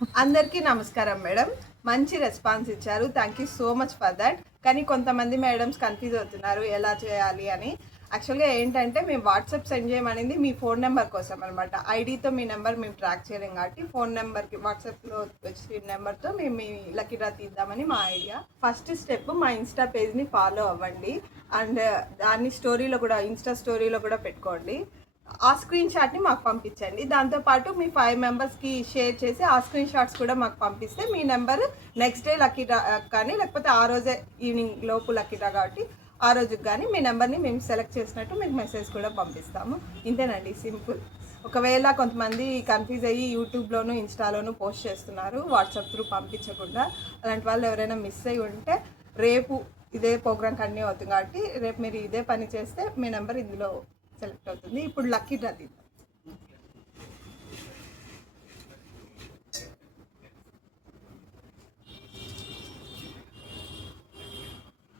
అందరికీ నమస్కారం మేడం. మంచి రెస్పాన్స్ ఇచ్చారు. Thank you so much for that. కానీ కొంతమంది మేడమ్స్ కన్‌ఫ్యూజ్ అవుతున్నారు ఎలా చేయాలి అని. యాక్చువల్‌గా ఏంటంటే మేము వాట్సాప్ సెండ్ చేయమనింది మీ ఫోన్ నెంబర్ కోసం అనమాట. ఐడీతో మీ నెంబర్ మేము ట్రాక్ చేయలేం కాబట్టి ఫోన్ నెంబర్‌కి వాట్సాప్‌లో వచ్చిన నెంబర్‌తో మేము మీ లక్కీ డ్రా తీద్దామని మా ఐడియా. ఫస్ట్ స్టెప్ మా ఇన్‌స్టా పేజ్‌ని ఫాలో అవ్వండి. అండ్ దాన్ని స్టోరీలో కూడా ఇన్‌స్టా స్టోరీలో కూడా పెట్టుకోండి. ఆ స్క్రీన్ షాట్ని మాకు పంపించండి. దాంతోపాటు మీ 5 మెంబర్స్కి షేర్ చేసి ఆ స్క్రీన్ షాట్స్ కూడా మాకు పంపిస్తే మీ number next day lucky draw కానీ లేకపోతే ఆ రోజే ఈవినింగ్ లోపు లక్కీ డ్రా కాబట్టి ఆ రోజుకి కానీ మీ నెంబర్ని మేము సెలెక్ట్ చేసినట్టు మీకు మెసేజ్ కూడా పంపిస్తాము. ఇంతేనండి, సింపుల్. ఒకవేళ కొంతమంది కన్ఫ్యూజ్ అయ్యి యూట్యూబ్లోను ఇన్స్టాలోను పోస్ట్ చేస్తున్నారు వాట్సాప్ త్రూ పంపించకుండా. అలాంటి వాళ్ళు ఎవరైనా మిస్ అయ్యి ఉంటే రేపు ఇదే ప్రోగ్రామ్ కంటిన్యూ అవుతుంది కాబట్టి రేపు మీరు ఇదే పని చేస్తే మీ నెంబర్ ఇందులో సెలెక్ట్ అవుతుంది. ఇప్పుడు లక్కీ డ్రా తీద్దాం.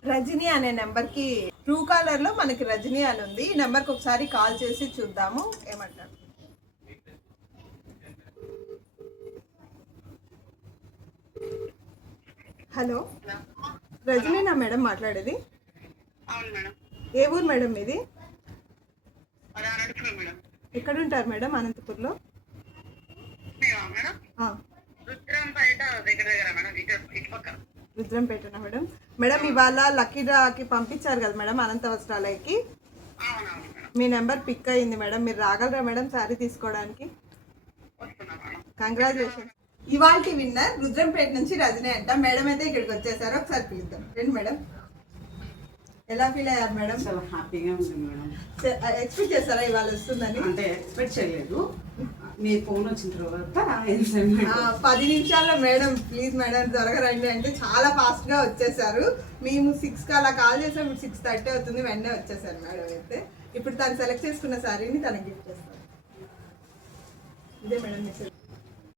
రజనీ అనే నెంబర్కి ట్రూ కాలర్లో మనకి రజనీ అని ఉంది. ఈ నెంబర్కి ఒకసారి కాల్ చేసి చూద్దాము ఏమంటారు. హలో, రజనీనా మేడం మాట్లాడేది? ఏ ఊరు మేడం మీది? ఎక్కడ ఉంటారు మేడం? అనంతపూర్లో. రుద్రంపేటనా మేడం? మేడం ఇవాళ లక్కీ డ్రాకి పంపించారు కదా మేడం అనంత వస్త్రాలయకి. మీ నెంబర్ పిక్ అయ్యింది మేడం. మీరు రాగలరా మేడం శారీ తీసుకోవడానికి? కంగ్రాచులేషన్. ఇవాళ విన్నర్ రుద్రంపేట నుంచి రజనీ అంట. మేడం అయితే ఇక్కడికి వచ్చేసారు. ఒకసారి పిలుద్దాం రండి మేడం. ఎలా ఫీల్ అయ్యారు మేడం? చాలా హ్యాపీగా ఉంది మేడం. ఎక్స్పెక్ట్ చేస్తారా ఇవాళ వస్తుందని? అంటే ఎక్స్పెక్ట్ చేయలేదు. మీ ఫోన్ వచ్చిన తర్వాత 10 నిమిషాల్లో మేడం ప్లీజ్ మేడం త్వరగా రండి అంటే చాలా ఫాస్ట్గా వచ్చేసారు. మేము 6కి అలా కాల్ చేసాం. ఇప్పుడు 6:30 అవుతుంది. వెంటనే వచ్చేసారు మేడం అయితే. ఇప్పుడు తను సెలెక్ట్ చేసుకున్న శారీని తనకి గిఫ్ట్ చేస్తాను. ఇదే మేడం మెసేజ్.